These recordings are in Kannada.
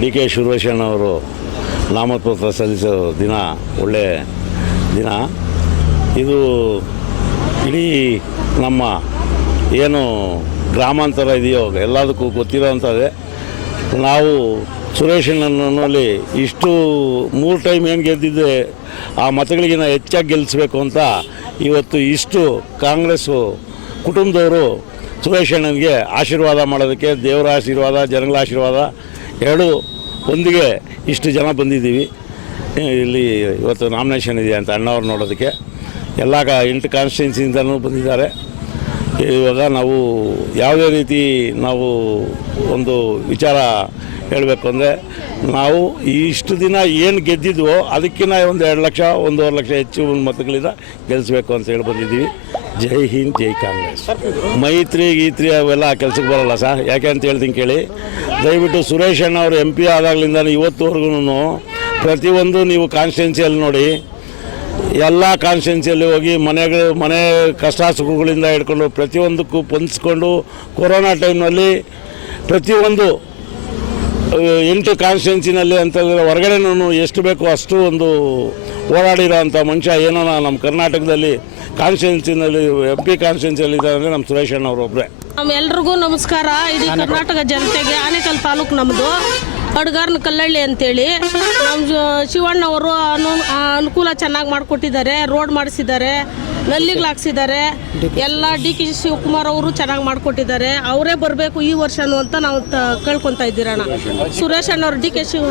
ಡಿ ಕೆ ಅವರು ನಾಮಪತ್ರ ಸಲ್ಲಿಸೋ ದಿನ, ಒಳ್ಳೆ ದಿನ. ಇದು ಇಡೀ ನಮ್ಮ ಏನು ಗ್ರಾಮಾಂತರ ಇದೆಯೋ, ಎಲ್ಲದಕ್ಕೂ ಗೊತ್ತಿರೋವಂಥದ್ದೇ ನಾವು ಸುರೇಶಣ್ಣನಲ್ಲಿ ಇಷ್ಟು ಮೂರು ಟೈಮ್ ಏನು ಗೆದ್ದಿದ್ದೆ, ಆ ಮತಗಳಿಗಿಂತ ಹೆಚ್ಚಾಗಿ ಗೆಲ್ಲಿಸ್ಬೇಕು ಅಂತ ಇವತ್ತು ಇಷ್ಟು ಕಾಂಗ್ರೆಸ್ಸು ಕುಟುಂಬದವರು ಸುರೇಶಣ್ಣನಿಗೆ ಆಶೀರ್ವಾದ ಮಾಡೋದಕ್ಕೆ ದೇವರ ಆಶೀರ್ವಾದ, ಜನಗಳ ಆಶೀರ್ವಾದ ಎರಡು, ಒಂದಿಗೆ ಇಷ್ಟು ಜನ ಬಂದಿದ್ದೀವಿ. ಇಲ್ಲಿ ಇವತ್ತು ನಾಮಿನೇಷನ್ ಇದೆ ಅಂತ ಅಣ್ಣವ್ರು ನೋಡೋದಕ್ಕೆ. ಎಲ್ಲ ಕ ಇಂಟ್ ಕಾನ್ಸ್ಟಿಟ್ಯೂನ್ಸಿಯಿಂದನೂ ಬಂದಿದ್ದಾರೆ. ಇವಾಗ ನಾವು ಯಾವುದೇ ರೀತಿ ನಾವು ಒಂದು ವಿಚಾರ ಹೇಳಬೇಕು ಅಂದರೆ, ನಾವು ಇಷ್ಟು ದಿನ ಏನು ಗೆದ್ದಿದ್ವೋ ಅದಕ್ಕಿಂತ ಒಂದು ಎರಡು ಲಕ್ಷ, ಒಂದೂವರೆ ಲಕ್ಷ ಹೆಚ್ಚು ಮತಗಳಿಂದ ಗೆಲ್ಲಿಸ್ಬೇಕು ಅಂತ ಹೇಳಿ ಬಂದಿದ್ದೀವಿ. ಜೈ ಹಿಂದ್, ಜೈ ಕಾಂಗ್ರೆಸ್. ಮೈತ್ರಿ, ಗೀತ್ರಿ ಅವೆಲ್ಲ ಆ ಕೆಲಸಕ್ಕೆ ಬರಲ್ಲ ಸರ್ ಯಾಕೆ ಅಂತ ಹೇಳ್ತೀನಿ ಕೇಳಿ. ದಯವಿಟ್ಟು ಸುರೇಶ್ ಅಣ್ಣ ಅವರು ಎಂ ಪಿ ಆದಾಗಲಿಂದ ಇವತ್ತುವರೆಗೂ ಪ್ರತಿಯೊಂದು ನೀವು ಕಾನ್ಸ್ಟಿಟ್ಯೂನ್ಸಿಯಲ್ಲಿ ನೋಡಿ, ಎಲ್ಲ ಕಾನ್ಸ್ಟಿಟ್ಯೂನ್ಸಿಯಲ್ಲಿ ಹೋಗಿ ಮನೆಗಳು ಮನೆ ಕಷ್ಟ ಸುಖಗಳಿಂದ ಹಿಡ್ಕೊಂಡು ಪ್ರತಿಯೊಂದಕ್ಕೂ ಪೊಂದಿಸ್ಕೊಂಡು ಕೊರೋನಾ ಟೈಮ್ನಲ್ಲಿ ಪ್ರತಿಯೊಂದು ಎಂಟು ಕಾನ್ಸ್ಟಿಟ್ಯೂನ್ಸಿನಲ್ಲಿ ಅಂತಂದರೆ ಹೊರಗಡೆನೂ ಎಷ್ಟು ಬೇಕೋ ಅಷ್ಟು ಒಂದು ಓಡಾಡಿರೋ ಅಂಥ ಮನುಷ್ಯ ಏನೋ ನಮ್ಮ ಕರ್ನಾಟಕದಲ್ಲಿ ಕಾನ್ಸ್ಟಿಟ್ಯೂನ್ಸಿನಲ್ಲಿ ಎಂ ಪಿ ಕಾನ್ಸ್ಟಿಟ್ಯೂನ್ಸಿಯಲ್ಲಿ ಇದ್ದಾರೆ ಅಂದರೆ ನಮ್ಮ ಸುರೇಶ್ ಅಣ್ಣವ್ರು ಒಬ್ಬರೇ ನಮ್ಮೆಲ್ರಿಗೂ ನಮಸ್ಕಾರ. ಇಡೀ ಕರ್ನಾಟಕ ಜನತೆಗೆ ಆನೇಕಲ್ ತಾಲೂಕು ನಮ್ಮದು ಅಡ್ಗಾರ್ನ ಕಲ್ಲಳ್ಳಿ ಅಂತೇಳಿ. ನಮ್ಮ ಶಿವಣ್ಣ ಅವರು ಅನು ಆ, ಅನುಕೂಲ ಚೆನ್ನಾಗಿ ಮಾಡಿಕೊಟ್ಟಿದ್ದಾರೆ ರೋಡ್ ಮಾಡಿಸಿದ್ದಾರೆ ನಲ್ಲಿಗಳು ಹಾಕ್ಸಿದ್ದಾರೆ. ಎಲ್ಲ ಡಿ ಕೆ ಶಿವಕುಮಾರ್ ಅವರು ಚೆನ್ನಾಗಿ ಮಾಡಿಕೊಟ್ಟಿದ್ದಾರೆ. ಅವರೇ ಬರಬೇಕು ಈ ವರ್ಷನು ಅಂತ ನಾವು ತ ಕೇಳ್ಕೊತಾ ಇದ್ದೀರಣ್ಣ ಸುರೇಶ್ ಅಣ್ಣವ್ರು ಡಿ ಕೆ ಶಿವ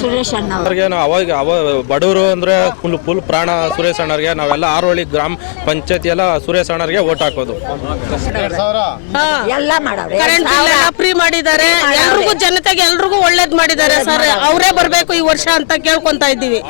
ಸುರೇಶ್ ಅಣ್ಣ ಅವ್ರಿಗೆ ನಾವು ಅವಾಗ ಅವ ಬಡವರು ಅಂದರೆ ಫುಲ್ ಫುಲ್ ಪ್ರಾಣ ಸುರೇಶ್ ಅಣ್ಣರಿಗೆ ನಾವೆಲ್ಲ ಆರೋಳಿ ಗ್ರಾಮ ಪಂಚಾಯತಿ ಎಲ್ಲ ಸುರೇಶ್ ಅಣ್ಣರಿಗೆ ಓಟ್ ಹಾಕೋದು. ಕರೆಂಟ್ ಫ್ರೀ ಮಾಡಿದ್ದಾರೆ. ಎಲ್ರಿಗೂ ಜನತೆಗೆ ಎಲ್ರಿಗೂ ಒಳ್ಳೇದ್ ಮಾಡಿದ್ದಾರೆ ಸರ್ ಅವರೇ ಬರಬೇಕು ಈ ವರ್ಷ ಅಂತ ಕೇಳ್ಕೊಂತ ಇದ್ದೀವಿ.